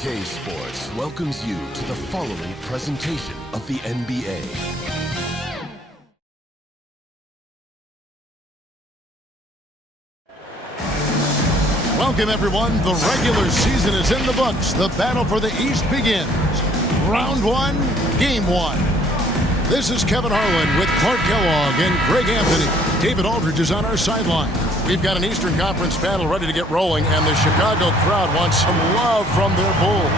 2K Sports welcomes you to the following presentation of the NBA. Welcome, everyone. The regular season is in the books. The battle for the East begins. Round one, game one. This is Kevin Harlan with Clark Kellogg and Greg Anthony. David Aldridge is on our sideline. We've got an Eastern Conference battle ready to get rolling, and the Chicago crowd wants some love from their Bulls.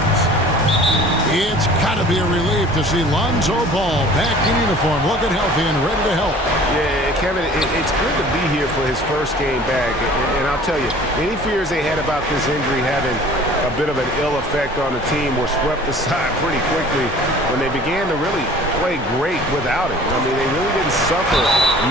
It's got to be a relief to see Lonzo Ball back in uniform, looking healthy and ready to help. Yeah, Kevin, it's good to be here for his first game back. And I'll tell you, any fears they had about this injury having a bit of an ill effect on the team were swept aside pretty quickly when they began to really play great without it. I mean, they really didn't suffer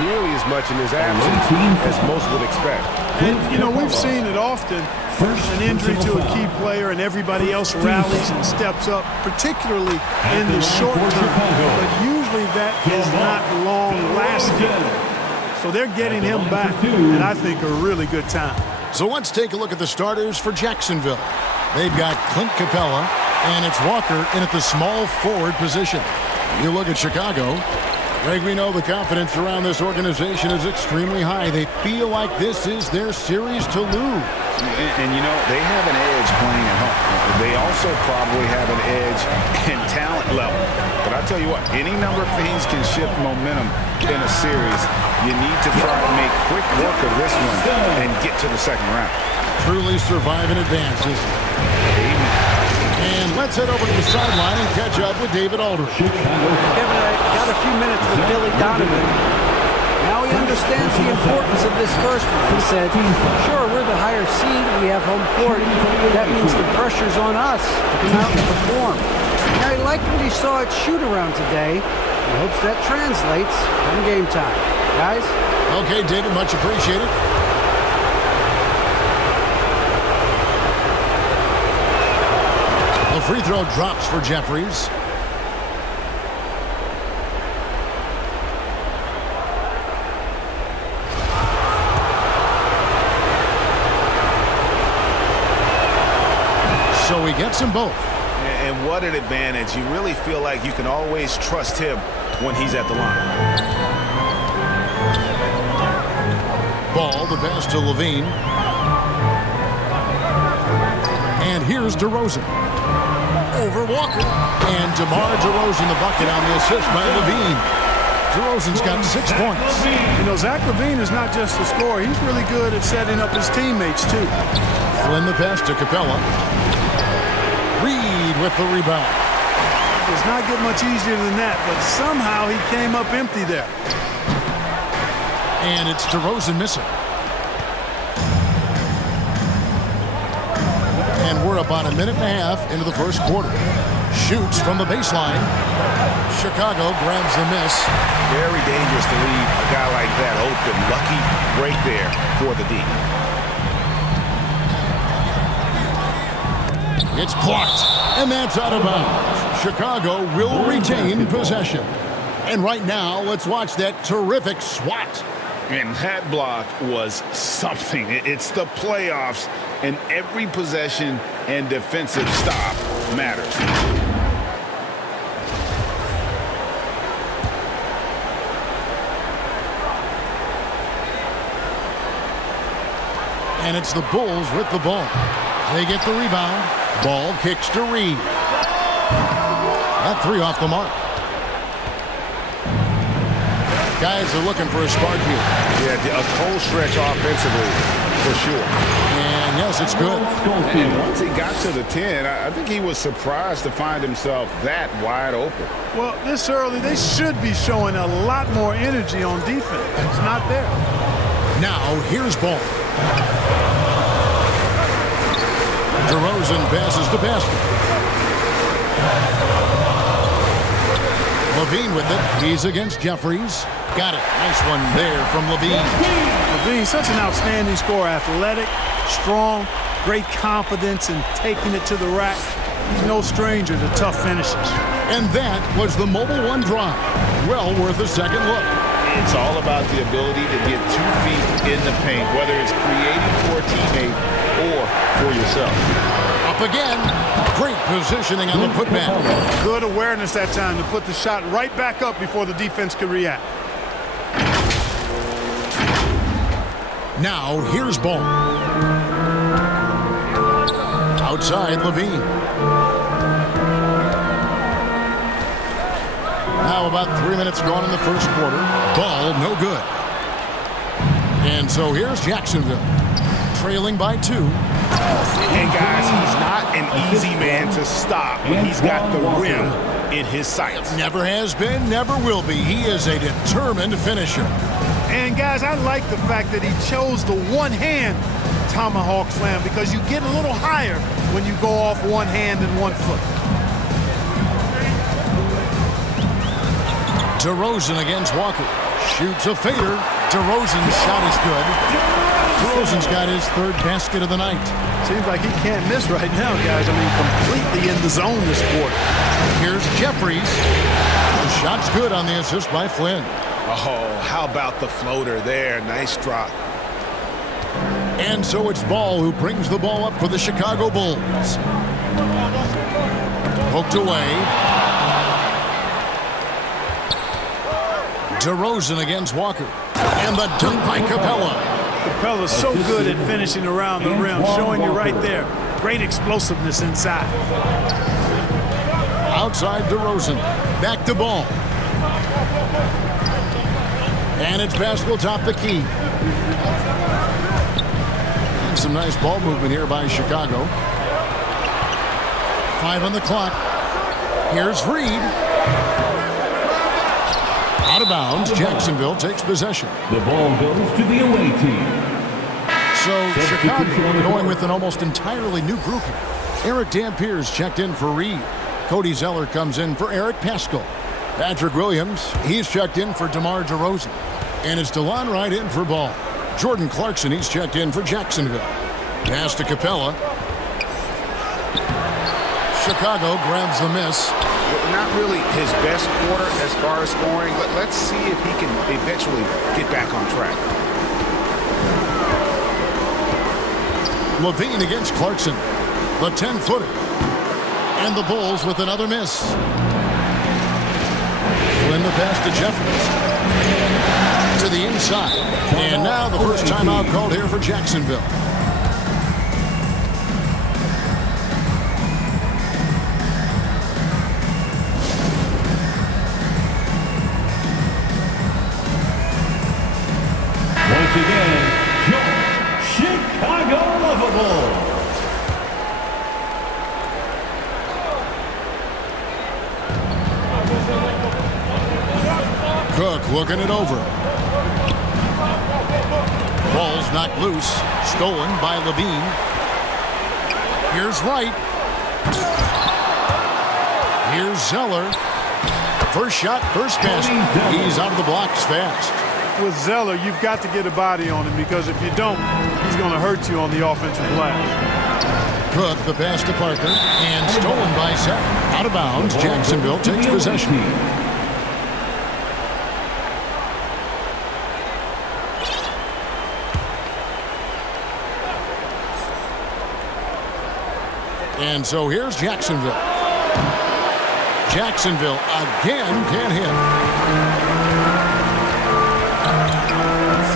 nearly as much in his absence as most would expect. And, you know, we've seen it often. An injury to a key player and everybody else rallies and steps up, particularly in the short term. But usually that is not long-lasting. So they're getting him back, and I think a really good time. So let's take a look at the starters for Jacksonville. They've got Clint Capella, and it's Walker in at the small forward position. You look at Chicago. Greg, we know the confidence around this organization is extremely high. They feel like this is their series to lose. And you know, they have an edge playing at home. They also probably have an edge in talent level. But I tell you what, any number of things can shift momentum in a series. You need to try to make quick work of this one and get to the second round. Truly survive in advances. And let's head over to the sideline and catch up with David Aldridge. Kevin, I got a few minutes with Billy Donovan. Now he understands the importance of this first one. He said, sure, we're the higher seed. We have home court. That means the pressure's on us to come out and perform. Now he liked what he saw at shoot-around today. He hopes that translates come game time. Guys? Okay, David, much appreciated. The free throw drops for Jeffries. So he gets them both. And what an advantage. You really feel like you can always trust him when he's at the line. Ball, the pass to Levine. And here's DeRozan. Over Walker. And DeMar DeRozan the bucket on the assist by Levine. DeRozan's got 6 points. You know, Zach LaVine is not just a scorer. He's really good at setting up his teammates, too. Flynn the pass to Capella. Reed with the rebound. It does not get much easier than that, but somehow he came up empty there. And it's DeRozan missing. And we're about a minute and a half into the first quarter. Shoots from the baseline. Chicago grabs the miss. Very dangerous to leave a guy like that open. Lucky right there for the D. It's blocked, and that's out of bounds. Chicago will retain possession. And right now, let's watch that terrific swat. And that block was something. It's the playoffs, and every possession and defensive stop matters. And it's the Bulls with the ball. They get the rebound. Ball kicks to Reed. That three off the mark. Guys are looking for a spark here. Yeah, a cold stretch offensively, for sure. And yes, it's good. And once he got to the 10, I think he was surprised to find himself that wide open. Well, this early, they should be showing a lot more energy on defense. It's not there. Now, here's Ball. DeRozan passes to basket. Levine with it. He's against Jeffries. Got it. Nice one there from Levine. Levine, such an outstanding scorer. Athletic, strong, great confidence in taking it to the rack. He's no stranger to tough finishes. And that was the Mobile One drive. Well worth a second look. It's all about the ability to get 2 feet in the paint, whether it's creating for a teammate or for yourself. Up again. Great positioning on the putback. Good awareness that time to put the shot right back up before the defense could react. Now, here's Ball. Outside, Levine. Now about 3 minutes gone in the first quarter. Ball, no good. And so here's Jacksonville, trailing by 2. And guys, he's not an easy man to stop when he's got the rim in his sights. Never has been, never will be. He is a determined finisher. And guys, I like the fact that he chose the one-hand tomahawk slam because you get a little higher when you go off one hand and 1 foot. DeRozan against Walker. Shoots a fader. DeRozan's shot is good. DeRozan's got his 3rd basket of the night. Seems like he can't miss right now, guys. I mean, completely in the zone this quarter. Here's Jeffries. The shot's good on the assist by Flynn. Oh, how about the floater there? Nice drop. And so it's Ball who brings the ball up for the Chicago Bulls. Poked away. DeRozan against Walker. And the dunk by Capella. Capella's so good at finishing around the rim, showing you right there. Great explosiveness inside. Outside DeRozan. Back to Ball. And it's Pascal top the key. And some nice ball movement here by Chicago. 5 on the clock. Here's Reed. Out of bounds. Jacksonville takes possession. The ball goes to the away team. So Chicago going with an almost entirely new grouping. Eric Dampiers checked in for Reed. Cody Zeller comes in for Eric Pascal. Patrick Williams, he's checked in for DeMar DeRozan. And it's DeLon Wright in for Ball. Jordan Clarkson, he's checked in for Jacksonville. Pass to Capella. Chicago grabs the miss. Not really his best quarter as far as scoring. Let's see if he can eventually get back on track. Levine against Clarkson. The 10-footer. And the Bulls with another miss. Flynn the pass to Jeffries. To the inside. And now the first timeout called here for Jacksonville. Once again, your Chicago Lovable. Cook looking it over. Ball's knocked loose. Stolen by Levine. Here's Wright. Here's Zeller. First shot, first pass. He's out of the blocks fast. With Zeller, you've got to get a body on him because if you don't, he's going to hurt you on the offensive glass. Cook, the pass to Parker. And stolen by Zeller. Out of bounds. Jacksonville takes possession. And so here's Jacksonville. Jacksonville again can't hit.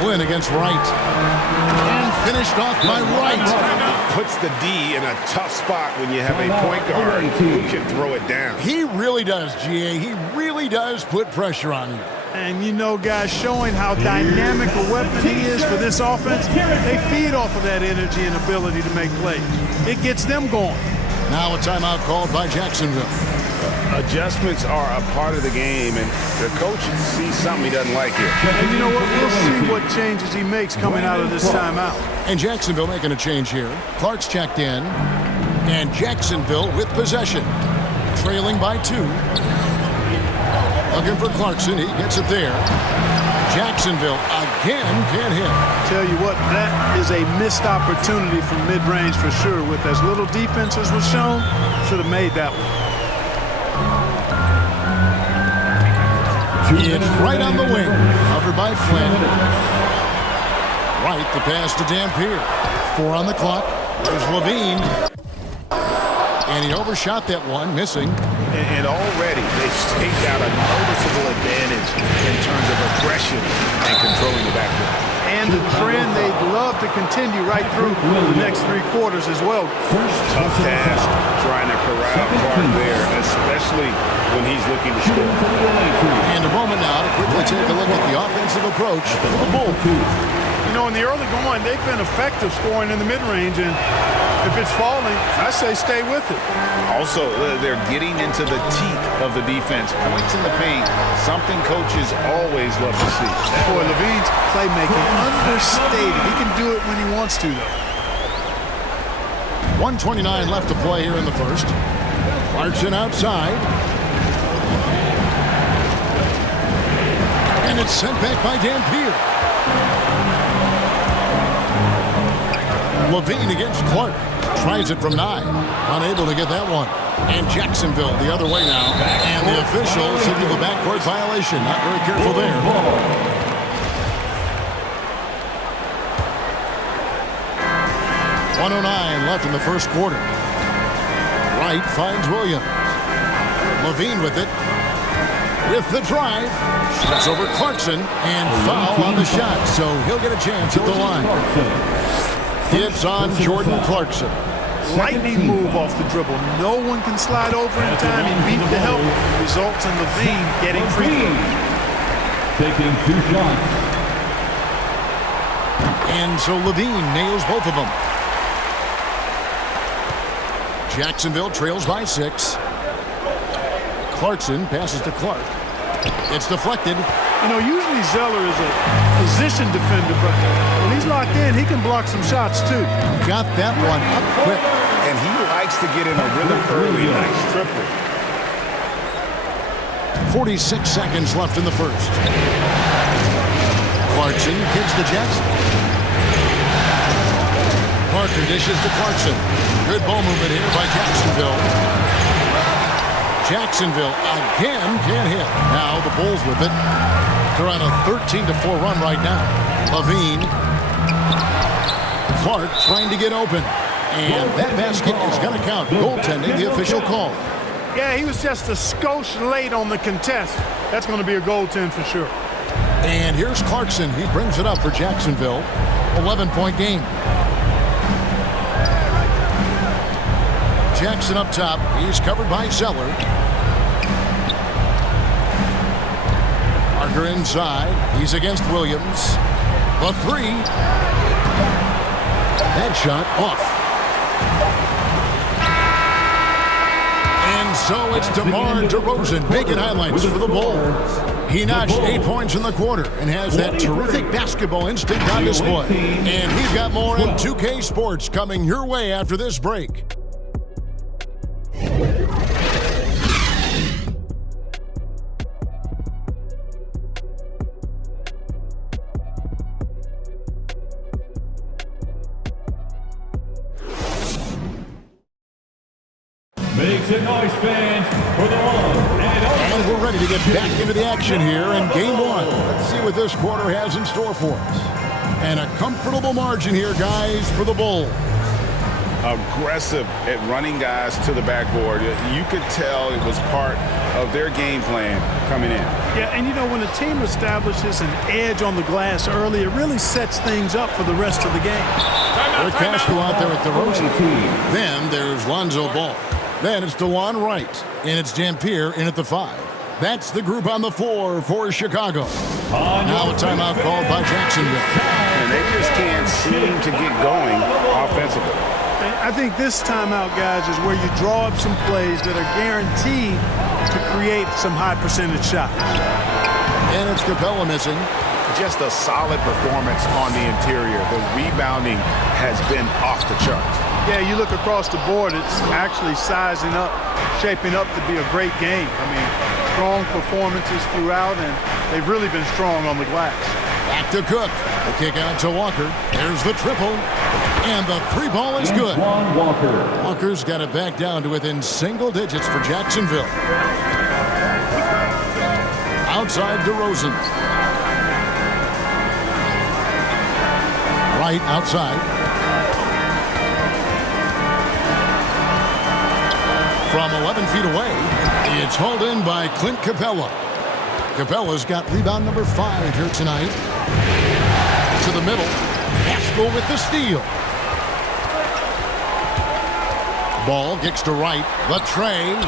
Flynn against Wright. And finished off by Wright. Puts the D in a tough spot when you have a point guard who can throw it down. He really does, GA. He really does put pressure on you. And you know, guys, showing how dynamic a weapon he is for this offense, they feed off of that energy and ability to make plays. It gets them going. Now a timeout called by Jacksonville. Adjustments are a part of the game, and the coach sees something he doesn't like here. And you know what? We'll see what changes he makes coming out of this timeout. And Jacksonville making a change here. Clark's checked in. And Jacksonville with possession. Trailing by 2. Looking for Clarkson. He gets it there. Jacksonville again can't hit. Tell you what, that is a missed opportunity from mid-range for sure. With as little defense as was shown, should have made that one. It's right on the wing. A covered by Flynn. Right, the pass to Dampier. 4 on the clock. There's Levine. And he overshot that one, missing. And already they've staked out a noticeable advantage in terms of aggression and controlling the backcourt. And the trend they'd love to continue right through the next 3 quarters as well. Tough task trying to corral Clark there, especially when he's looking to score. And a moment now to quickly take a look at the offensive approach for the Bulls. You know, in the early going, they've been effective scoring in the mid-range, and if it's falling, I say stay with it. Also, they're getting into the teeth of the defense. Points in the paint, something coaches always love to see. Boy, Levine's playmaking understated. He can do it when he wants to, though. 1:29 left to play here in the first. Clarkson outside. And it's sent back by Dampier. Levine against Clark. Tries it from 9. Unable to get that one. And Jacksonville the other way now. And the official signaled the backcourt violation. Not very careful there. 1:09 left in the first quarter. Wright finds Williams. Levine with it. With the drive. Shoots over Clarkson. And foul on the shot. So he'll get a chance at the line. It's on Jordan Clarkson. Lightning move off the dribble. No one can slide over in time. He beat the help. Results in Levine getting free throws. Taking 2 shots. And so Levine nails both of them. Jacksonville trails by 6. Clarkson passes to Clark. It's deflected. You know, usually Zeller is a position defender, but when he's locked in, he can block some shots too. Got that one up quick. And he likes to get in a rhythm early. Nice triple. 46 seconds left in the first. Clarkson kicks to Jackson. Parker dishes to Clarkson. Good ball movement here by Jacksonville. Jacksonville again can't hit. Now the Bulls with it. They're on a 13-4 run right now. Levine. Clark trying to get open. And that basket is going to count. Goaltending, the official call. Yeah, he was just a skosh late on the contest. That's going to be a goaltend for sure. And here's Clarkson. He brings it up for Jacksonville. 11-point game. Jackson up top. He's covered by Zeller. Parker inside. He's against Williams. The 3. That shot off. And so it's DeMar DeRozan making highlights for the Bulls. He notched 8 points in the quarter and has that terrific basketball instinct on display. And he's got more in 2K Sports coming your way after this break. Make some noise, fans, for the one And we're ready to get back into the action here in Game 1. Let's see what this quarter has in store for us. And a comfortable margin here, guys, for the Bulls. Aggressive at running guys to the backboard. You could tell it was part of their game plan coming in. Yeah, and you know, when a team establishes an edge on the glass early, it really sets things up for the rest of the game. Rick Castro out there at DeRozan. Then there's Lonzo Ball. Then it's DeLon Wright. And it's Dampier in at the 5. That's the group on the floor for Chicago. Now a timeout called by Jacksonville. And they just can't seem to get going offensively. I think this timeout, guys, is where you draw up some plays that are guaranteed to create some high percentage shots. And it's Capella missing. Just a solid performance on the interior. The rebounding has been off the charts. Yeah, you look across the board, it's actually sizing up, shaping up to be a great game. I mean, strong performances throughout, and they've really been strong on the glass. Back to Cook. The kick out to Walker. There's the triple. And the 3 ball is good. Walker's got it back down to within single digits for Jacksonville. Outside DeRozan. Right outside. From 11 feet away, it's hauled in by Clint Capella. Capella's got rebound number 5 here tonight. To the middle. Haskell with the steal. Ball kicks to right. Latrey.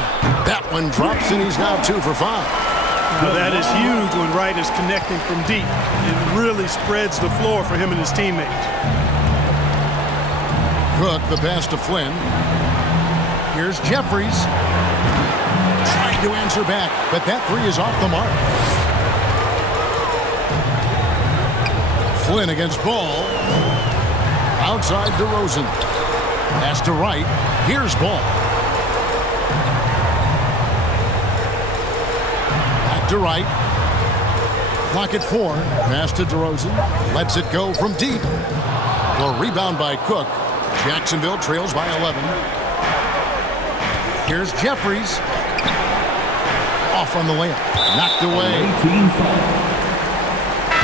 That one drops, and he's now 2 for 5. Now that is huge when Wright is connecting from deep. It really spreads the floor for him and his teammates. Cook, the pass to Flynn. Here's Jeffries. Trying to answer back, but that 3 is off the mark. Flynn against Ball. Outside DeRozan. Pass to Wright. Here's Ball. Back to Wright. Clock at 4. Pass to DeRozan. Lets it go from deep. The rebound by Cook. Jacksonville trails by 11. Here's Jeffries. Off on the layup. Knocked away.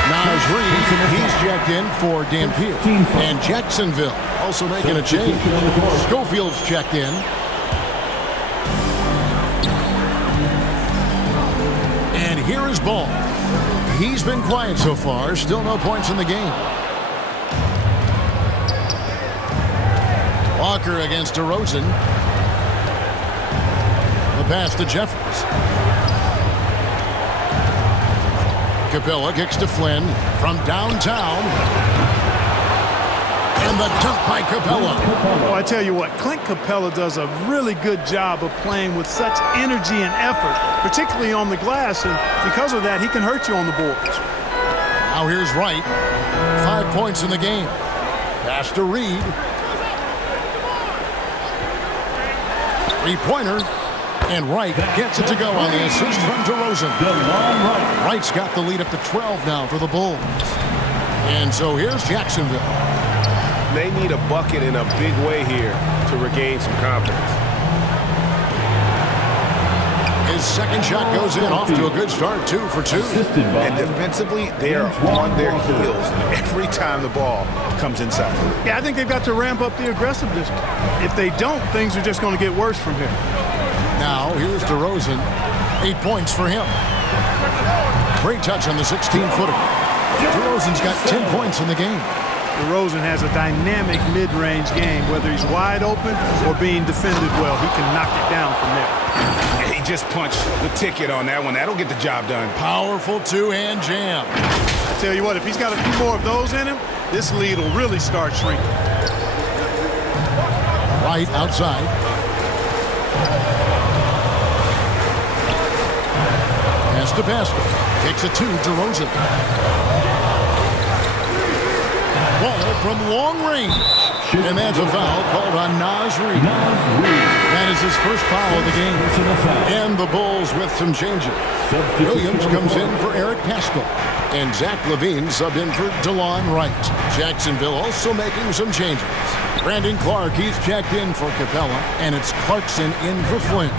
Naz Reid, he's checked in for Dampier. And Jacksonville also making a change. Schofield's checked in. And here is Ball. He's been quiet so far. Still no points in the game. Walker against DeRozan. The pass to Jeffries. Capella kicks to Flynn from downtown. And the dunk by Capella. Oh, I tell you what, Clint Capella does a really good job of playing with such energy and effort, particularly on the glass, and because of that, he can hurt you on the boards. Now here's Wright. 5 points in the game. Pass to Reid. 3-pointer. And Wright gets it to go on the assist from DeRozan. Wright's got the lead up to 12 now for the Bulls. And so here's Jacksonville. They need a bucket in a big way here to regain some confidence. His second shot goes in, off to a good start, 2 for 2. And defensively, they are on their heels every time the ball comes inside. Yeah, I think they've got to ramp up the aggressiveness. If they don't, things are just going to get worse from here. Now, here's DeRozan. 8 points for him. Great touch on the 16-footer. DeRozan's got 10 points in the game. DeRozan has a dynamic mid-range game. Whether he's wide open or being defended well, he can knock it down from there. And he just punched the ticket on that one. That'll get the job done. Powerful two-hand jam. I tell you what, if he's got a few more of those in him, this lead will really start shrinking. Right outside. Pass to Pascal. Takes it to DeRozan. Ball from long range. And that's a foul called on Naz Reid. That is his first foul of the game. And the Bulls with some changes. Williams comes in for Eric Pascal. And Zach LaVine subbed in for DeLon Wright. Jacksonville also making some changes. Brandon Clark, he's checked in for Capella. And it's Clarkson in for Flynn.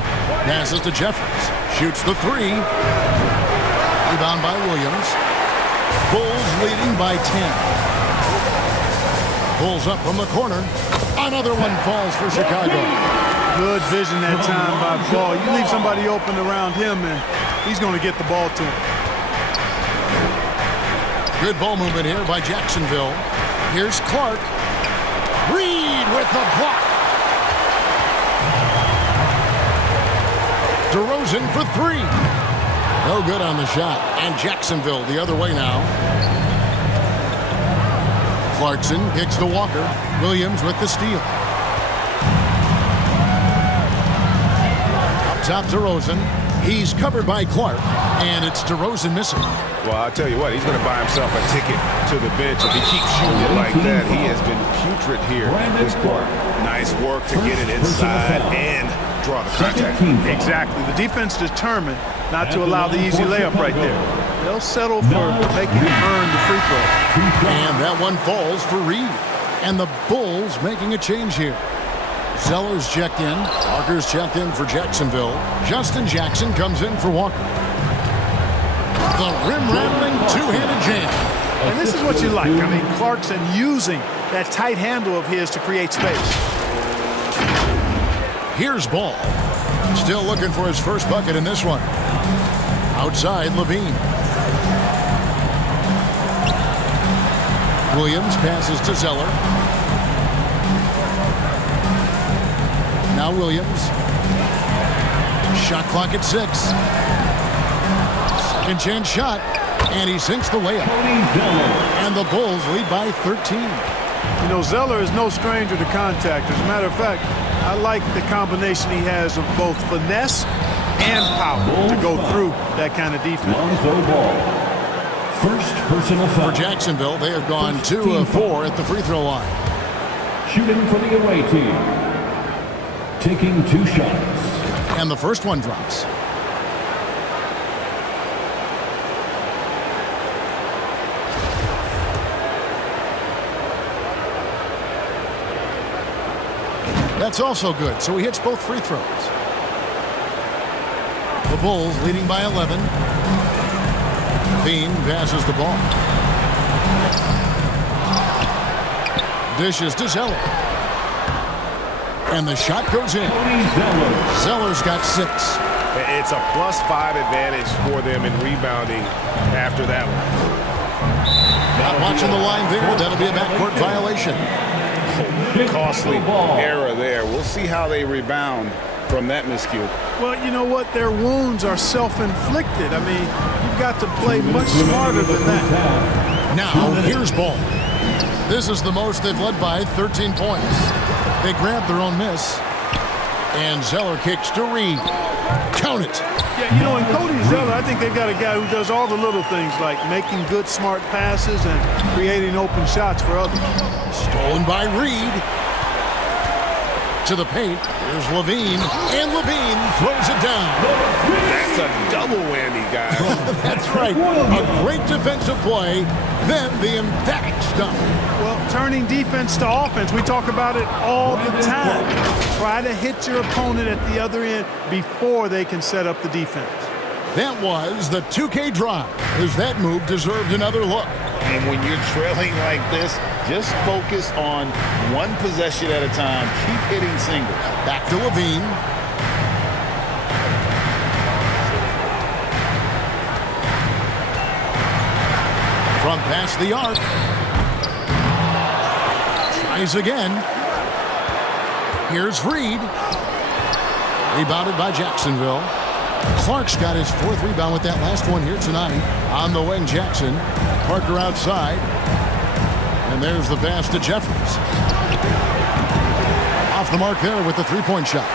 Passes to Jeffries. Shoots the 3. Rebound by Williams. Bulls leading by 10. Pulls up from the corner. Another one falls for Chicago. Good vision that time by Ball. You leave somebody open around him, and he's going to get the ball to him. Good ball movement here by Jacksonville. Here's Clark. Reid with the block. DeRozan for 3. No good on the shot. And Jacksonville the other way now. Clarkson kicks to Walker. Williams with the steal. Up top, DeRozan. He's covered by Clark. And it's DeRozan missing. Well, I'll tell you what, he's going to buy himself a ticket to the bench. If he keeps shooting it like that, he has been putrid here this quarter. Nice work to get it inside and draw the contact. Exactly. The defense determined not to allow the easy layup right there. They'll settle for making him earn the free throw. And that one falls for Reid. And the Bulls making a change here. Zeller's checked in. Walker's checked in for Jacksonville. Justin Jackson comes in for Walker. The rim-rattling two-handed jam. And this is what you like. I mean, Clarkson using that tight handle of his to create space. Here's Ball. Still looking for his first bucket in this one. Outside, Levine. Williams passes to Zeller. Now Williams. Shot clock at 6. Second chance shot. And he sinks the layup. And the Bulls lead by 13. You know, Zeller is no stranger to contact. As a matter of fact, I like the combination he has of both finesse and power to go through that kind of defense. First personal foul. For Jacksonville, they have gone 2 of 4 at the free throw line. Shooting for the away team. Taking 2 shots. And the first one drops. That's also good, so he hits both free throws. The Bulls leading by 11. Bean passes the ball. Dishes to Zeller. And the shot goes in. Zeller's got 6. It's a +5 advantage for them in rebounding after that one. Not watching the line there. That'll be a backcourt violation. Costly error there. We'll see how they rebound from that miscue. Well, you know what? Their wounds are self-inflicted. I mean, you've got to play much smarter than that. Now, here's Ball. This is the most they've led by 13 points. They grab their own miss. And Zeller kicks to Reed. Count it. Yeah, you know, in Cody Zeller, I think they've got a guy who does all the little things like making good, smart passes and creating open shots for others. Stolen by Reed. To the paint. Here's Levine. And Levine throws it down. That's a double whammy, guys. That's right. A great defensive play. Then the emphatic stuff. Well, turning defense to offense, we talk about it all the time. Try to hit your opponent at the other end before they can set up the defense. That was the 2K drive, as that move deserved another look. And when you're trailing like this, just focus on one possession at a time. Keep hitting singles. Back to Levine. From past the arc. Tries again. Here's Reed. Rebounded by Jacksonville. Clark's got his 4th rebound with that last one here tonight. On the wing, Jackson. Parker outside. And there's the pass to Jeffries. Off the mark there with the 3-point shot.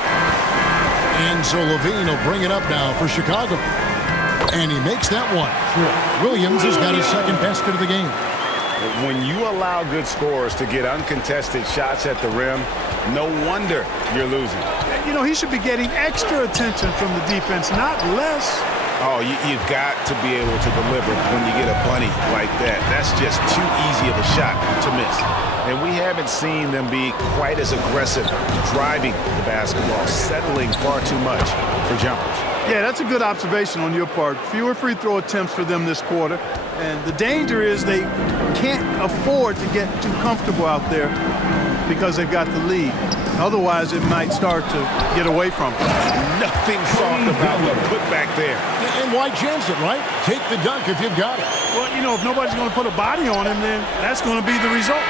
And so Levine will bring it up now for Chicago. And he makes that one. Williams has got his 2nd basket of the game. When you allow good scorers to get uncontested shots at the rim, no wonder you're losing. You know, he should be getting extra attention from the defense, not less. Oh, you've got to be able to deliver when you get a bunny like that. That's just too easy of a shot to miss. And we haven't seen them be quite as aggressive driving the basketball, settling far too much for jumpers. Yeah, that's a good observation on your part. Fewer free throw attempts for them this quarter. And the danger is they can't afford to get too comfortable out there because they've got the lead. Otherwise, it might start to get away from them. Nothing soft about the putback there. And why chance it, right? Take the dunk if you've got it. Well, you know, if nobody's going to put a body on him, then that's going to be the result.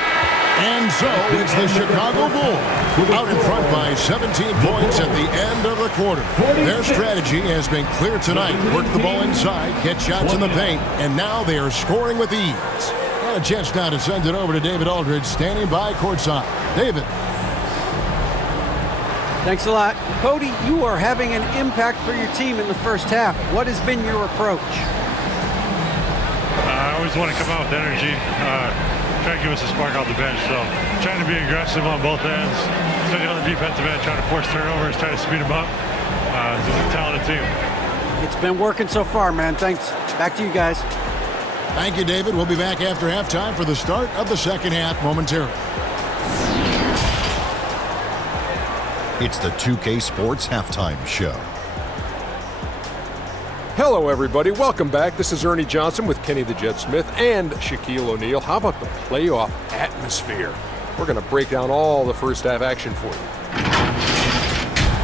And so it's the Chicago Bulls out in front by 17 points at the end of the quarter. Their strategy has been clear tonight. Work the ball inside, get shots in the paint, and now they are scoring with ease. And a chance now to send it over to David Aldridge, standing by courtside. David. Thanks a lot. Cody, you are having an impact for your team in the first half. What has been your approach? I always want to come out with energy. Try to give us a spark off the bench. So trying to be aggressive on both ends, especially on the defensive end, trying to force turnovers, try to speed them up. It's a talented team. It's been working so far, man. Thanks. Back to you guys. Thank you, David. We'll be back after halftime for the start of the second half momentarily. It's the 2K Sports Halftime Show. Hello, everybody. Welcome back. This is Ernie Johnson with Kenny the Jet Smith and Shaquille O'Neal. How about the playoff atmosphere? We're going to break down all the first half action for you.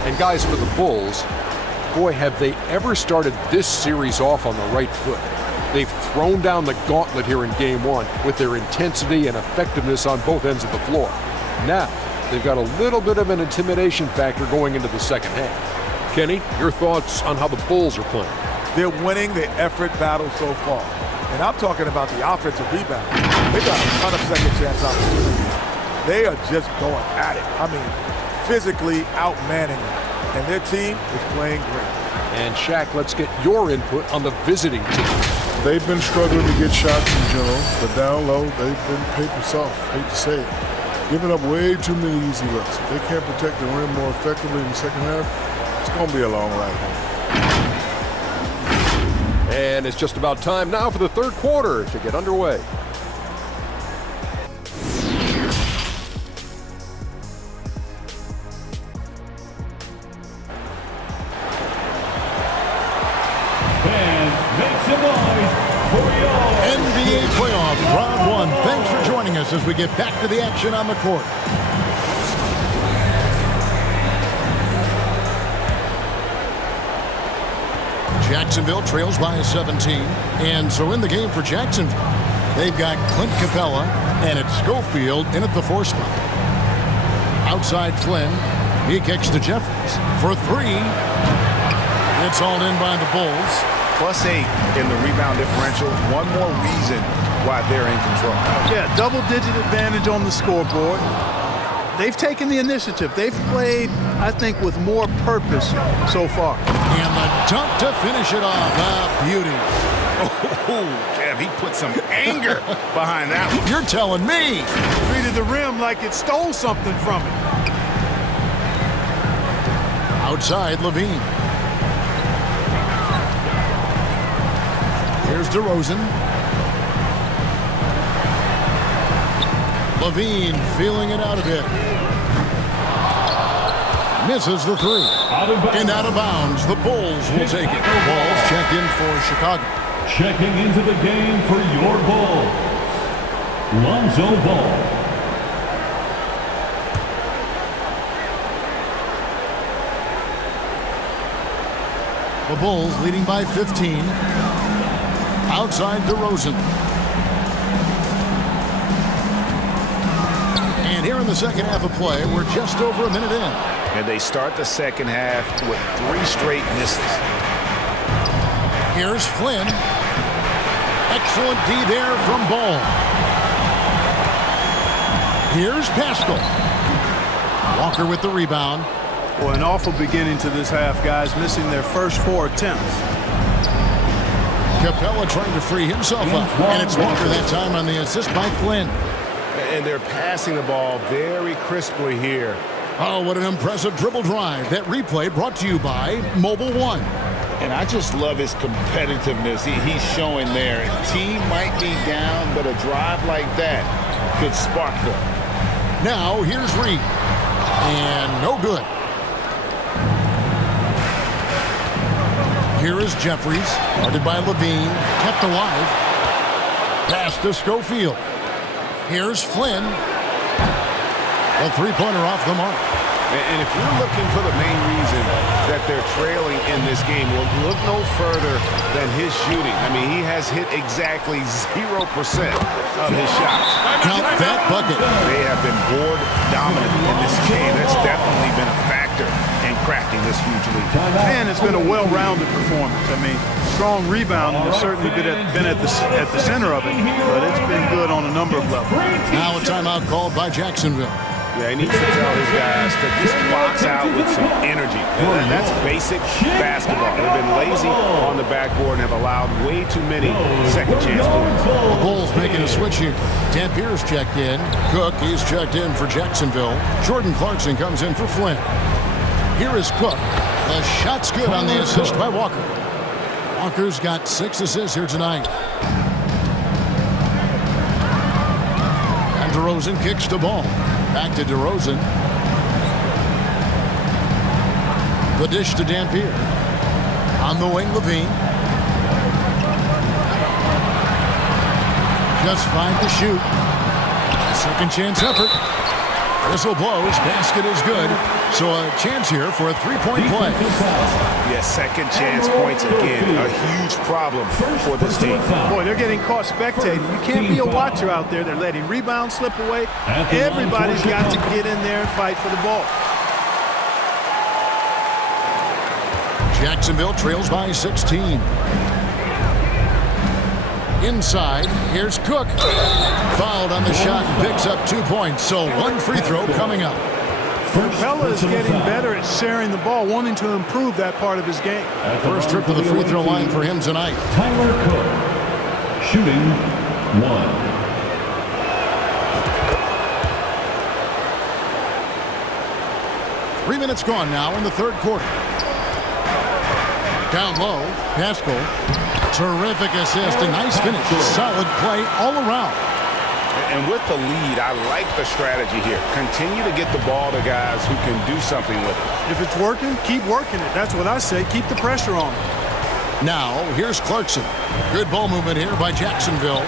And guys, for the Bulls, boy, have they ever started this series off on the right foot. They've thrown down the gauntlet here in Game 1 with their intensity and effectiveness on both ends of the floor. Now, they've got a little bit of an intimidation factor going into the second half. Kenny, your thoughts on how the Bulls are playing? They're winning the effort battle so far. And I'm talking about the offensive rebound. They got a ton of second chance opportunities. They are just going at it. I mean, physically outmanning them. And their team is playing great. And Shaq, let's get your input on the visiting team. They've been struggling to get shots in general, but down low, they've been paper soft, hate to say it. Giving up way too many easy looks. If they can't protect the rim more effectively in the second half, it's going to be a long ride home. And it's just about time now for the third quarter to get underway. NBA playoffs, round 1. Thanks for joining us as we get back to the action on the court. Jacksonville trails by 17. And so in the game for Jacksonville, they've got Clint Capella and it's Schofield in at the 4 spot. Outside Flynn. He kicks to Jeffries for 3. It's all in by the Bulls. +8 in the rebound differential. One more reason why they're in control. Yeah, double-digit advantage on the scoreboard. They've taken the initiative. They've played, I think, with more purpose so far. And the dunk to finish it off. A beauty. Oh, Kev, he put some anger behind that one. You're telling me. Treated the rim like it stole something from it. Outside Levine. Here's DeRozan. Levine feeling it out a bit. Misses the 3. And out of bounds. The Bulls will take it. Bulls check in for Chicago. Checking into the game for your Bulls, Lonzo Ball. The Bulls leading by 15. Outside DeRozan. And here in the second half of play, we're just over a minute in. And they start the second half with 3 straight misses. Here's Flynn. Excellent D there from Ball. Here's Pascal. Walker with the rebound. Well, an awful beginning to this half, guys, missing their first 4 attempts. Capella trying to free himself up. And it's Walker that time on the assist by Flynn. And they're passing the ball very crisply here. Oh, what an impressive dribble drive. That replay brought to you by Mobile One. And I just love his competitiveness he's showing there. Team might be down, but a drive like that could spark them. Now, here's Reed. And no good. Here is Jeffries, guarded by Levine, kept alive. Pass to Schofield. Here's Flynn. A 3-pointer off the mark. And if you're looking for the main reason that they're trailing in this game, well, look no further than his shooting. I mean, he has hit exactly 0% of his shots. Count that bucket. They have been board dominant in this game. That's definitely been a factor in crafting this huge lead. And it's been a well-rounded performance. I mean, strong rebounding has certainly been at the center of it, but it's been good on a number of levels. Now a timeout called by Jacksonville. Yeah, he needs to tell his guys to just box out with some energy. And that's basic basketball. They've been lazy on the backboard and have allowed way too many second chance points. The Bulls making a switch here. Dampier's checked in. Cook, he's checked in for Jacksonville. Jordan Clarkson comes in for Flynn. Here is Cook. The shot's good on the assist by Walker. Walker's got 6 assists here tonight. And DeRozan kicks the ball. Back to DeRozan. The dish to Dampier. On the wing, Levine. Just 5 to shoot. Second chance effort. Whistle blows. Basket is good. So a chance here for a three-point play. Yeah, second chance points again. A huge problem for this team. Boy, they're getting caught spectating. You can't be a watcher out there. They're letting rebounds slip away. Everybody's got to get in there and fight for the ball. Jacksonville trails by 16. Inside, here's Cook. Fouled on the shot and picks up 2 points. So one free throw coming up. Capella is getting better at sharing the ball, wanting to improve that part of his game. First trip to the free throw line for him tonight. Tyler Cook, shooting 1. 3 minutes gone now in the third quarter. Down low, Pascal. Terrific assist, a nice finish. Solid play all around. And with the lead, I like the strategy here. Continue to get the ball to guys who can do something with it. If it's working, keep working it. That's what I say. Keep the pressure on. Now, here's Clarkson. Good ball movement here by Jacksonville.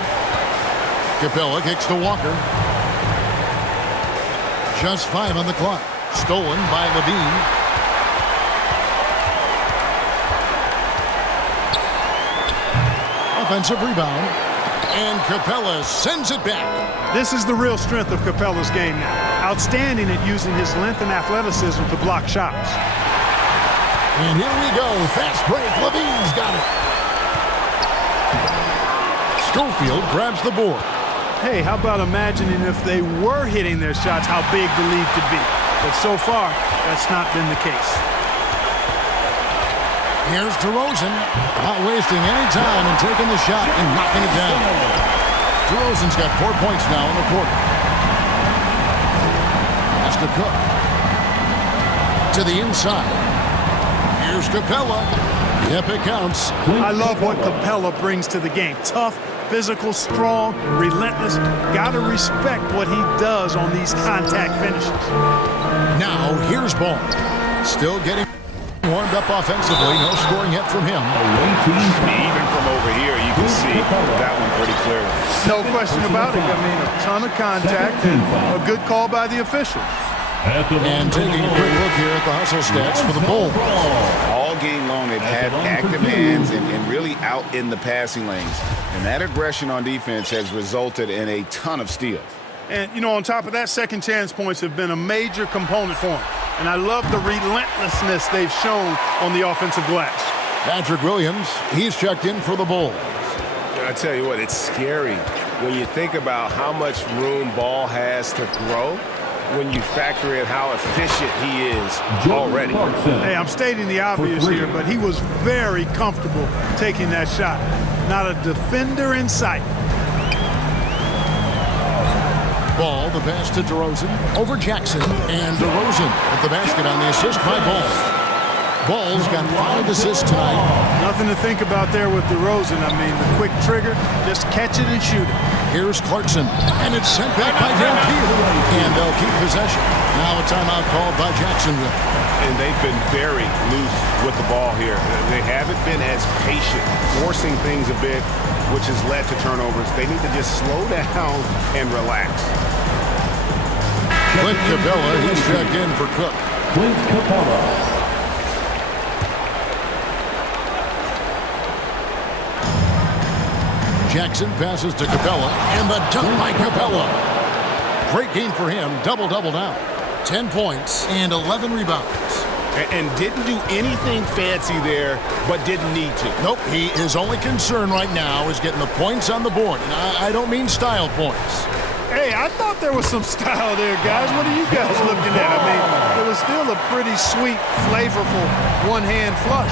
Capella kicks to Walker. Just 5 on the clock. Stolen by Levine. Offensive rebound. And Capella sends it back. This is the real strength of Capella's game now. Outstanding at using his length and athleticism to block shots. And here we go. Fast break. Levine's got it. Schofield grabs the board. Hey, how about imagining if they were hitting their shots, how big the lead could be. But so far, that's not been the case. Here's DeRozan, not wasting any time and taking the shot and knocking it down. DeRozan's got 4 points now in the quarter. Pass to Cook. To the inside. Here's Capella. Yep, it counts. I love what Capella brings to the game. Tough, physical, strong, relentless. Got to respect what he does on these contact finishes. Now, here's Ball. Still getting warmed up offensively. No scoring yet from him. Even from over here, you can see that one pretty clearly. No question about it. I mean, a ton of contact and a good call by the officials. And taking a quick look here at the hustle stats for the Bulls. All game long, they've had active hands and really out in the passing lanes. And that aggression on defense has resulted in a ton of steals. And, you know, on top of that, second chance points have been a major component for them. And I love the relentlessness they've shown on the offensive glass. Patrick Williams, he's checked in for the Bulls. I tell you what, it's scary when you think about how much room Ball has to grow when you factor in how efficient he is already. Hey, I'm stating the obvious here, but he was very comfortable taking that shot. Not a defender in sight. Ball, the pass to DeRozan, over Jackson, and DeRozan at the basket on the assist by Ball. Ball's got 5 assists tonight. Nothing to think about there with DeRozan. I mean, the quick trigger, just catch it and shoot it. Here's Clarkson, and it's sent back by Dampier, and they'll keep possession. Now a timeout called by Jacksonville. And they've been very loose with the ball here. They haven't been as patient, forcing things a bit, which has led to turnovers. They need to just slow down and relax. Clint Capella, he's checked in for Cook. Clint Capella. Jackson passes to Capella, and the dunk by Capella. Great game for him, double-double now. 10 points and 11 rebounds. And didn't do anything fancy there, but didn't need to. Nope, his only concern right now is getting the points on the board. And I don't mean style points. Hey, I thought there was some style there, guys. What are you guys looking at? I mean, it was still a pretty sweet, flavorful one-hand flush.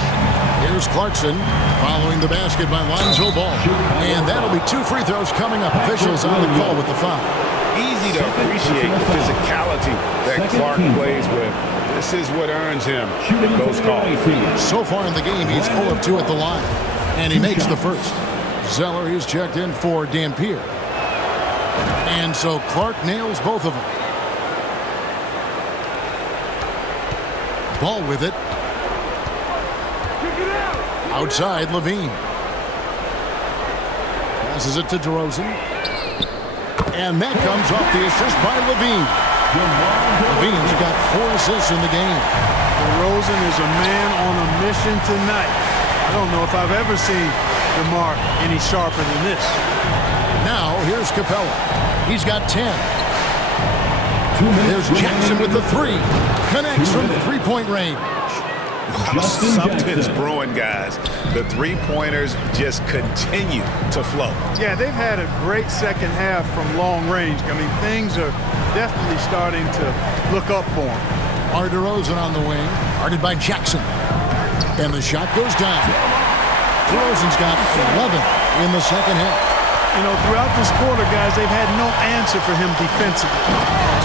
Here's Clarkson following the basket by Lonzo Ball. And that'll be 2 free throws coming up. Officials on the call with the foul. Easy to appreciate the physicality that Clark plays with. This is what earns him those calls. So far in the game, he's 0 of 2 at the line. And he makes the first. Zeller, he's checked in for Dampier. And so Clark nails both of them. Ball with it. Outside, Levine. Passes it to DeRozan. And that comes off the assist by Levine. Levine's got 4 assists in the game. DeRozan is a man on a mission tonight. I don't know if I've ever seen DeMar any sharper than this. Now, here's Capella. He's got 10. There's Jackson with the 3. Connects from three-point range. Something's brewing, guys. The three-pointers just continue to flow. Yeah, they've had a great second half from long range. I mean, things are definitely starting to look up for him. Mar DeRozan on the wing, guarded by Jackson. And the shot goes down. DeRozan's got 11 in the second half. You know, throughout this quarter, guys, they've had no answer for him defensively.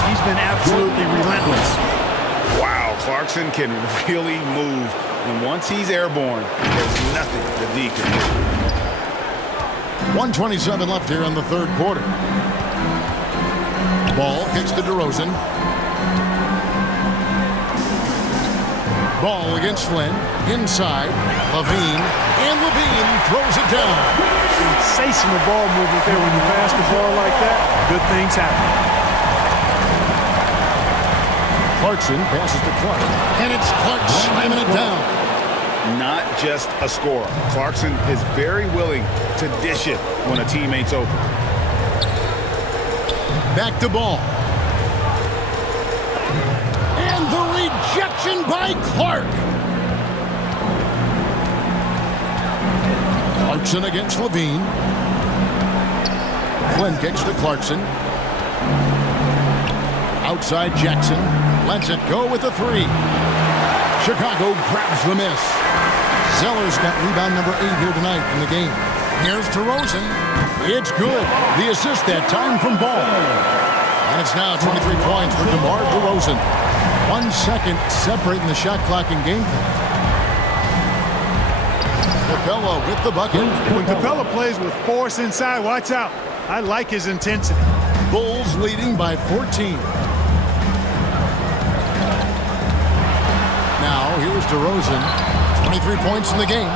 He's been absolutely relentless. Wow, Clarkson can really move. And once he's airborne, there's nothing the D can do. 1:27 left here in the third quarter. Ball kicks to DeRozan. Ball against Flynn. Inside. Levine. And Levine throws it down. Sensational ball movement there. When you pass the ball like that, good things happen. Clarkson passes to Clark. And it's Clark slamming it down. Not just a scorer. Clarkson is very willing to dish it when a teammate's open. Back to Ball. And the rejection by Clark. Clarkson against Levine. Flynn kicks to Clarkson. Outside Jackson. Lets it go with a 3. Chicago grabs the miss. Zeller's got rebound number 8 here tonight in the game. Here's DeRozan. It's good. The assist that time from Ball. And it's now 23 points for DeMar DeRozan. 1 second separating the shot clock and game clock. Capella with the bucket. When Capella plays with force inside, watch out. I like his intensity. Bulls leading by 14. Now, here's DeRozan. 23 points in the game.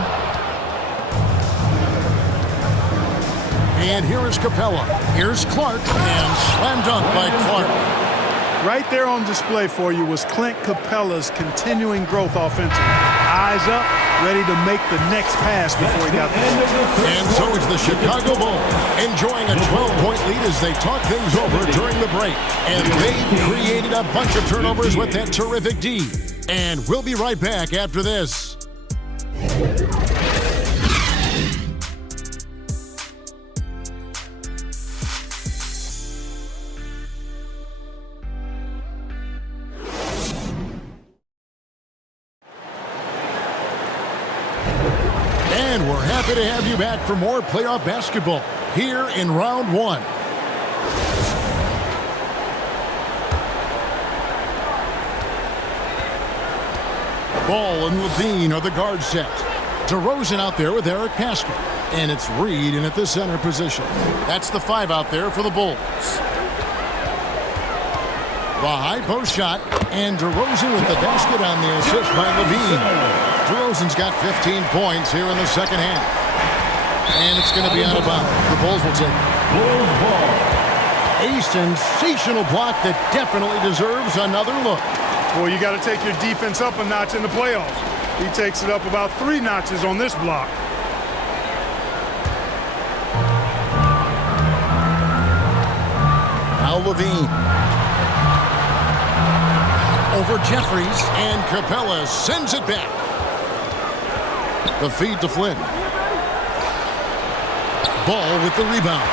And here is Capella. Here's Clark. And slam dunk by Clark. Right there on display for you was Clint Capella's continuing growth offensively. Eyes up, ready to make the next pass before he got there. And so is the Chicago Bulls, enjoying a 12-point lead as they talk things over during the break. And they've created a bunch of turnovers with that terrific D. And we'll be right back after this. And we're happy to have you back for more playoff basketball here in round 1. Ball and Levine are the guard set. DeRozan out there with Eric Pascal. And it's Reed in at the center position. That's the 5 out there for the Bulls. The high post shot. And DeRozan with the basket on the assist by Levine. DeRozan's got 15 points here in the second half. And it's going to be out of bounds. The Bulls will take it. Bulls ball. A sensational block that definitely deserves another look. Well, you got to take your defense up a notch in the playoffs. He takes it up about 3 notches on this block. Now Levine. Over Jeffries, and Capella sends it back. The feed to Flynn. Ball with the rebound.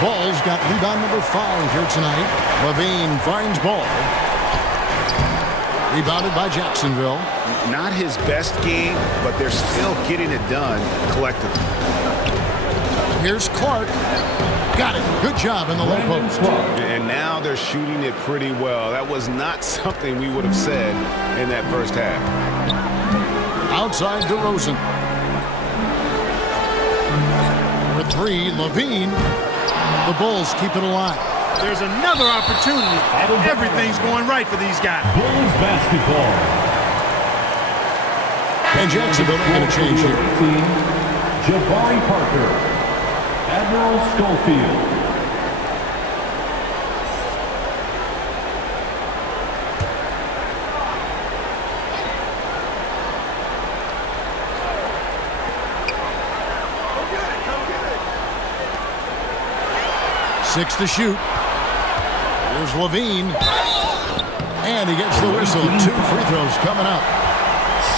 Ball's got rebound number 5 here tonight. Levine finds Ball. Rebounded by Jacksonville. Not his best game, but they're still getting it done collectively. Here's Clark. Got it. Good job in the low post. And now they're shooting it pretty well. That was not something we would have said in that first half. Outside DeRozan. For 3, Levine. The Bulls keep it alive. There's another opportunity. Everything's going right for these guys. Bulls basketball. And Jacksonville not going to change here. Jabari Parker. Admiral Schofield. 6 to shoot. Here's Levine. And he gets the whistle. 2 free throws coming up.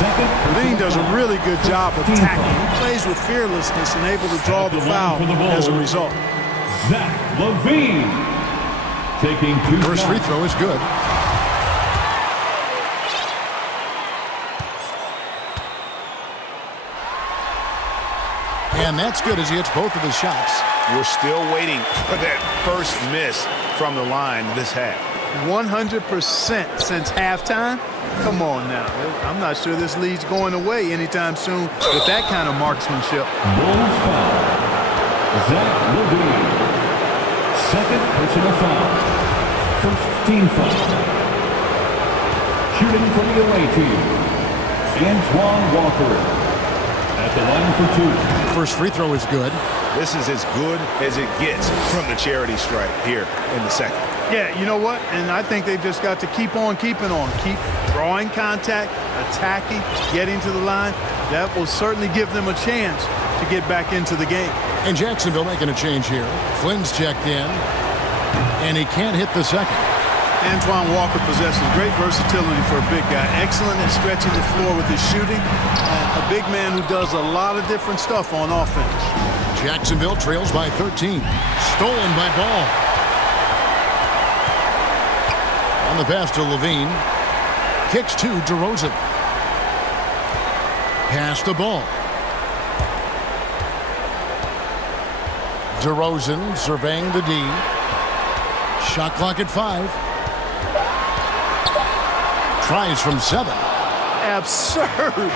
Levine does a really good job of attacking. He plays with fearlessness and able to draw the foul as a result. Zach Levine taking 2 First free throw is good. And that's good as he hits both of his shots. We're still waiting for that first miss from the line this half. 100% since halftime. Come on now. I'm not sure this lead's going away anytime soon with that kind of marksmanship. Bulls foul. Zach Levine. Second personal foul. First team foul. Shooting for the away team, Antoine Walker. At the line for 2. First free throw is good. This is as good as it gets from the charity stripe here in the second. Yeah, you know what? And I think they've just got to keep on keeping on. Keep drawing contact, attacking, getting to the line. That will certainly give them a chance to get back into the game. And Jacksonville making a change here. Flynn's checked in, and he can't hit the second. Antoine Walker possesses great versatility for a big guy. Excellent at stretching the floor with his shooting. A big man who does a lot of different stuff on offense. Jacksonville trails by 13. Stolen by Ball. On the pass to Levine. Kicks to DeRozan. Pass to Ball. DeRozan surveying the D. Shot clock at 5. Tries from 7. Absurd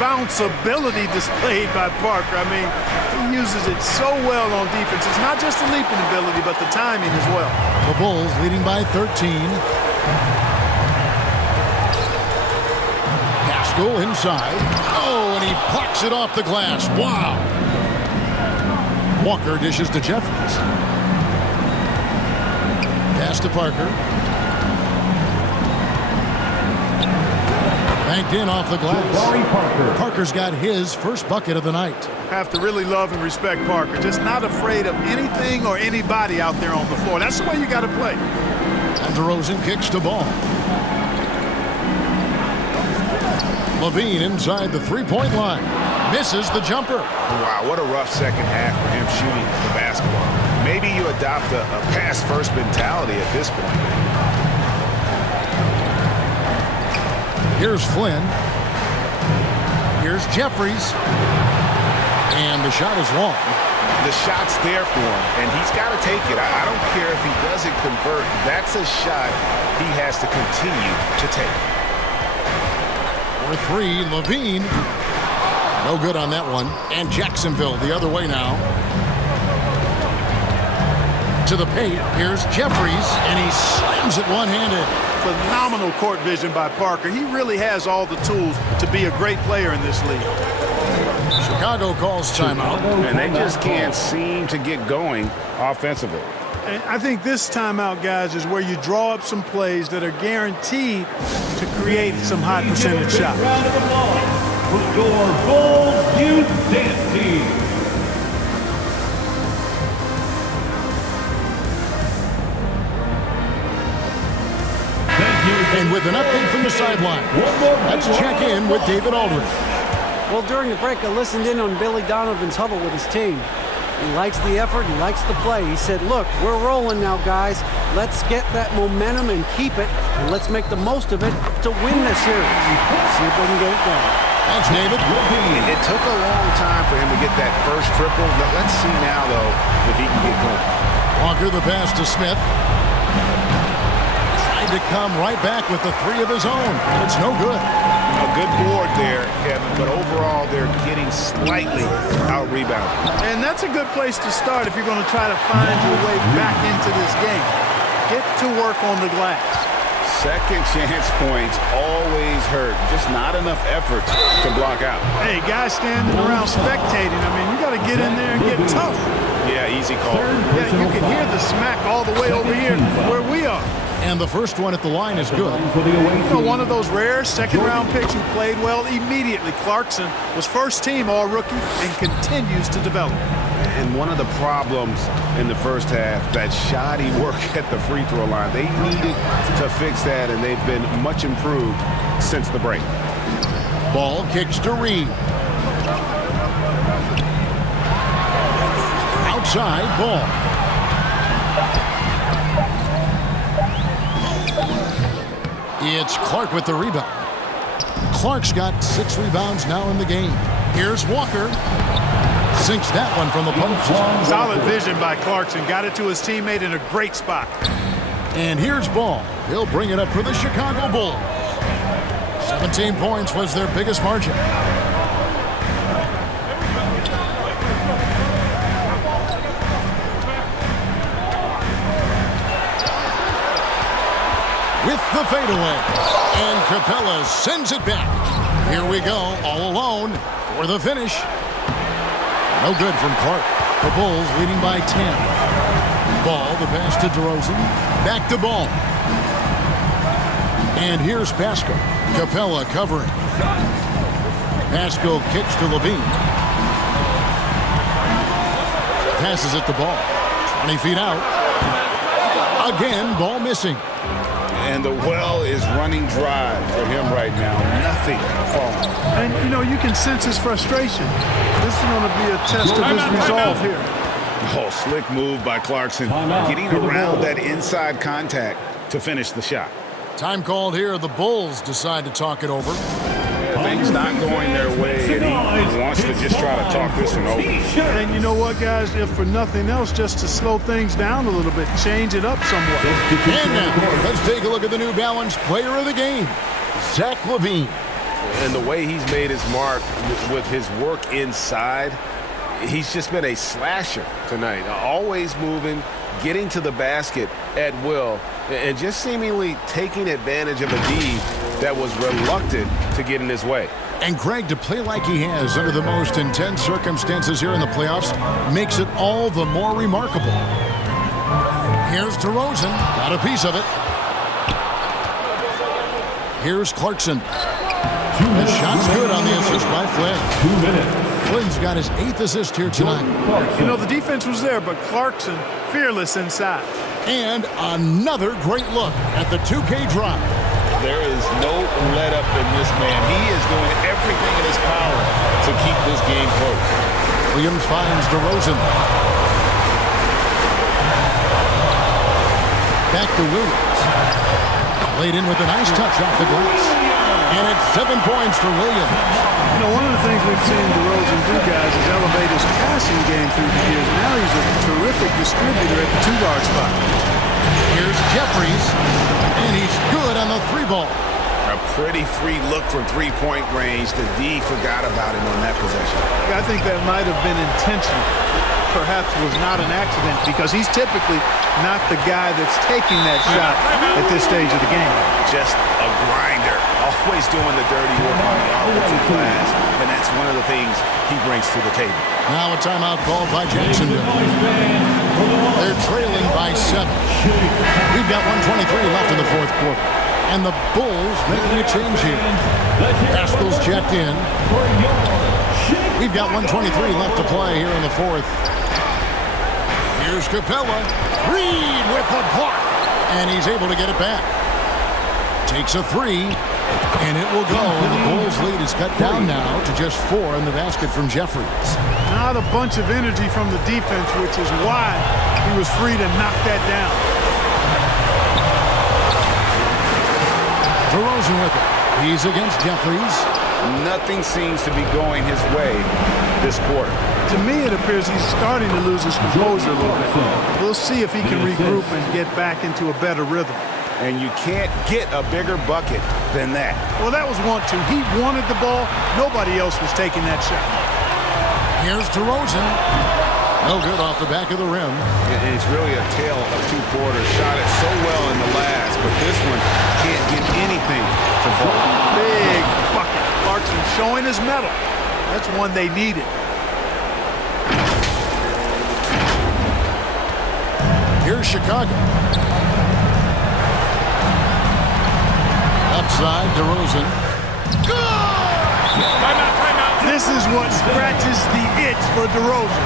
bounce ability displayed by Parker. I mean, he uses it so well on defense. It's not just the leaping ability, but the timing as well. The Bulls leading by 13. Pascal inside. Oh, and he plucks it off the glass. Wow. Walker dishes to Jeffries. Pass to Parker. Banked in off the glass. Parker's got his first bucket of the night. Have to really love and respect Parker. Just not afraid of anything or anybody out there on the floor. That's the way you got to play. And DeRozan kicks to Ball. Levine inside the three-point line. Misses the jumper. Wow, what a rough second half for him shooting the basketball. Maybe you adopt a pass-first mentality at this point. Here's Flynn. Here's Jeffries. And the shot is long. The shot's there for him, and he's got to take it. I don't care if he doesn't convert. That's a shot he has to continue to take. For 3, Levine. No good on that one. And Jacksonville the other way now. To the paint. Here's Jeffries, and he slams it one-handed. Phenomenal court vision by Parker. He really has all the tools to be a great player in this league. Chicago calls timeout. And they just can't seem to get going offensively. And I think this timeout, guys, is where you draw up some plays that are guaranteed to create some high percentage shots. Round of applause for your Bulls Youth Dance Team. And with an update from the sideline, let's check in with David Aldridge. Well, during the break, I listened in on Billy Donovan's huddle with his team. He likes the effort. He likes the play. He said, look, we're rolling now, guys. Let's get that momentum and keep it, and let's make the most of it to win this series. See if they can get it done. Thanks, David. It took a long time for him to get that first triple. Let's see now, though, if he can get going. Walker the pass to Smith. To come right back with the 3 of his own. It's no good. A good board there, Kevin, but overall they're getting slightly out-rebounded. And that's a good place to start if you're going to try to find your way back into this game. Get to work on the glass. Second chance points always hurt. Just not enough effort to block out. Hey, guys standing around spectating. I mean, you got to get in there and get tough. Yeah, easy call. Yeah, you can hear the smack all the way over here where we are. And the first one at the line is good. You know, one of those rare second-round picks who played well immediately. Clarkson was first-team All-Rookie and continues to develop. And one of the problems in the first half, that shoddy work at the free throw line. They needed to fix that, and they've been much improved since the break. Ball kicks to Reed. Outside ball. It's Clark with the rebound. Clark's got 6 rebounds now in the game. Here's Walker. Sinks that one from the post. Solid vision by Clarkson. Got it to his teammate in a great spot. And here's Ball. He'll bring it up for the Chicago Bulls. 17 points was their biggest margin. With the fadeaway. And Capella sends it back. Here we go, all alone for the finish. No good from Clark. The Bulls leading by 10. Ball, the pass to DeRozan. Back to Ball. And here's Pascal. Capella covering. Pascal kicks to Levine. Passes it to Ball. 20 feet out. Again, Ball missing. And the well is running dry for him right now. Nothing falling. And, you know, you can sense his frustration. This is going to be a test of his resolve here. Oh, slick move by Clarkson. Getting around that inside contact to finish the shot. Time called here. The Bulls decide to talk it over. Things not going their way, and he wants to just try to talk this one over. And you know what, guys? If for nothing else, just to slow things down a little bit, change it up somewhat. And now, let's take a look at the New Balance player of the game, Zach LaVine. And the way he's made his mark with his work inside, he's just been a slasher tonight. Always moving, getting to the basket at will, and just seemingly taking advantage of a D that was reluctant to get in his way. And Greg, to play like he has under the most intense circumstances here in the playoffs makes it all the more remarkable. Here's DeRozan, got a piece of it. Here's Clarkson. The shot's good on the assist by Flynn. 2 minutes. Flynn's got his 8th assist here tonight. You know, the defense was there, but Clarkson fearless inside. And another great look at the 2K drive. There is no let-up in this man. He is doing everything in his power to keep this game close. Williams finds DeRozan. Back to Williams. Laid in with a nice touch off the glass. And it's 7 points for Williams. You know, one of the things we've seen DeRozan do, guys, is elevate his passing game through the years. Now he's a terrific distributor at the 2-guard spot. Here's Jeffries, and he's good on the 3-ball. A pretty free look from three-point range. The D forgot about him on that possession. I think that might have been intentional. Perhaps was not an accident because he's typically not the guy that's taking that shot at this stage of the game. Just a grinder. Always doing the dirty work on the offensive glass, and that's one of the things he brings to the table. Now a timeout called by Jacksonville. They're trailing by 7. We've got 1:23 left in the 4th quarter. And the Bulls making a change here. Pascal's checked in. We've got 1:23 left to play here in the 4th. Here's Capella. Reed with the block. And he's able to get it back. Takes a 3. And it will go. The Bulls' lead is cut down now to just 4 in the basket from Jeffries. Not a bunch of energy from the defense, which is why he was free to knock that down. DeRozan with it. He's against Jeffries. Nothing seems to be going his way this quarter. To me, it appears he's starting to lose his composure a little bit. We'll see if he can regroup and get back into a better rhythm. And you can't get a bigger bucket than that. Well, that was 1-2. He wanted the ball. Nobody else was taking that shot. Here's DeRozan. No good off the back of the rim. And it's really a tale of 2 quarters. Shot it so well in the last, but this one can't get anything to fall. Big bucket. Clarkson showing his mettle. That's one they needed. Here's Chicago. Upside, DeRozan. This is what scratches the itch for DeRozan.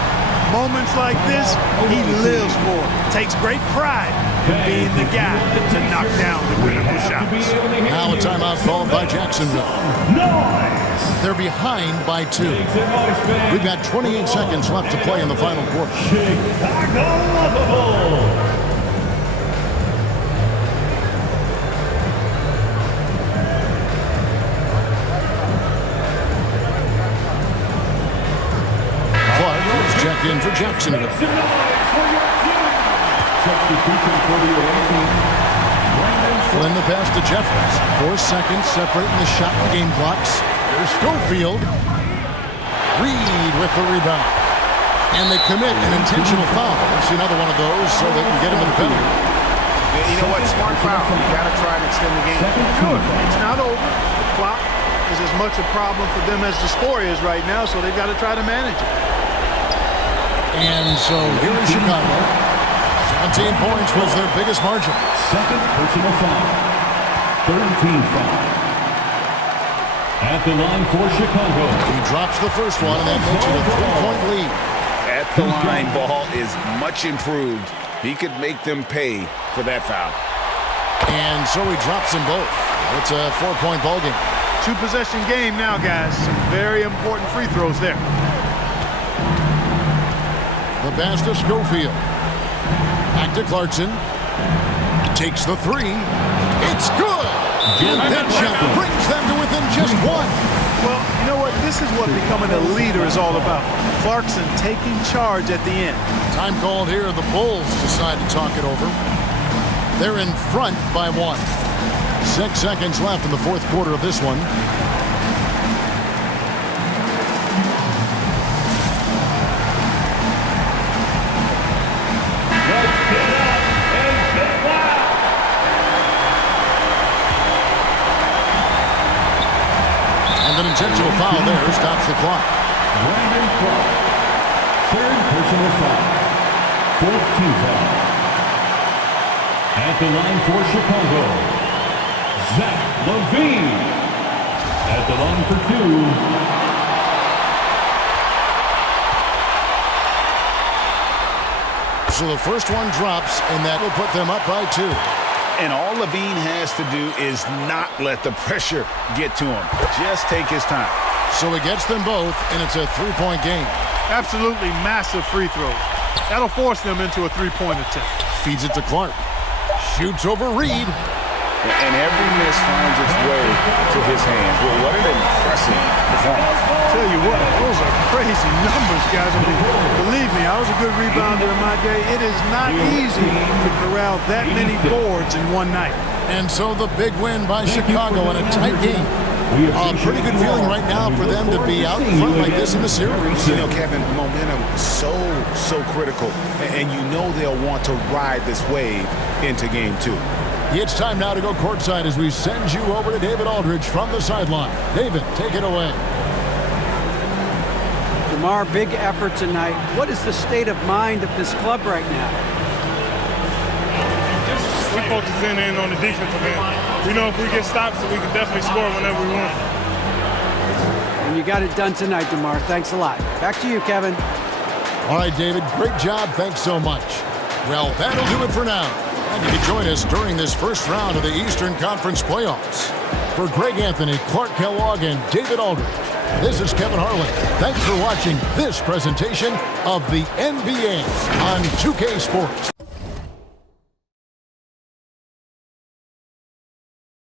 Moments like this, he lives for it. Takes great pride in being the guy to knock down the critical shots. Now a timeout called by Jacksonville. They're behind by 2. We've got 28 seconds left to play in the final quarter. Check in for Jacksonville. Flynn the pass to Jeffries. 4 seconds separating the shot and game clocks. There's Schofield. Reed with the rebound. And they commit an intentional foul. Let's see another one of those so they can get him in the penalty. You know what? Smart foul. You got to try and extend the game. Sure. It's not over. The clock is as much a problem for them as the score is right now, so they've got to try to manage it. And so here is Chicago. 17 points was their biggest margin. Second personal foul. 13 foul. At the line for Chicago. He drops the first one, and that makes it a 3-point lead. At the line, ball is much improved. He could make them pay for that foul. And so he drops them both. It's a 4-point ball game. 2-possession game now, guys. Some very important free throws there. The pass to Schofield. Back to Clarkson. Takes the 3. It's good. And that shot brings them to within just 1. Well, you know what? This is what becoming a leader is all about. Clarkson taking charge at the end. Time called here. The Bulls decide to talk it over. They're in front by 1. 6 seconds left in the fourth quarter of this one. An intentional foul there stops the clock. Brandon Clark. Third personal foul. 4th team foul. At the line for Chicago, Zach LaVine. At the line for 2. So the first one drops, and that will put them up by 2. And all LaVine has to do is not let the pressure get to him. Just take his time. So he gets them both, and it's a 3-point game. Absolutely massive free throws. That'll force them into a 3-point attempt. Feeds it to Clark. Shoots over Reed. And every miss finds its way to his hands. Well, what an impressive performance. Tell you what, those are crazy numbers, guys. I mean, believe me, I was a good rebounder in my day. It is not easy to corral that many boards in one night. And so the big win by Chicago in a tight game. A pretty good feeling right now for them to be out in front like this in the series. You know, Kevin, momentum so critical. And you know they'll want to ride this wave into game 2. It's time now to go courtside as we send you over to David Aldridge from the sideline. David, take it away. DeMar, big effort tonight. What is the state of mind of this club right now? We focus in on the defensive end. We know if we get stops, we can definitely score whenever we want. And you got it done tonight, DeMar. Thanks a lot. Back to you, Kevin. All right, David, great job. Thanks so much. Well, that'll do it for now. And you can join us during this first round of the Eastern Conference playoffs. For Greg Anthony, Clark Kellogg, and David Aldridge, this is Kevin Harlan. Thanks for watching this presentation of the NBA on 2K Sports.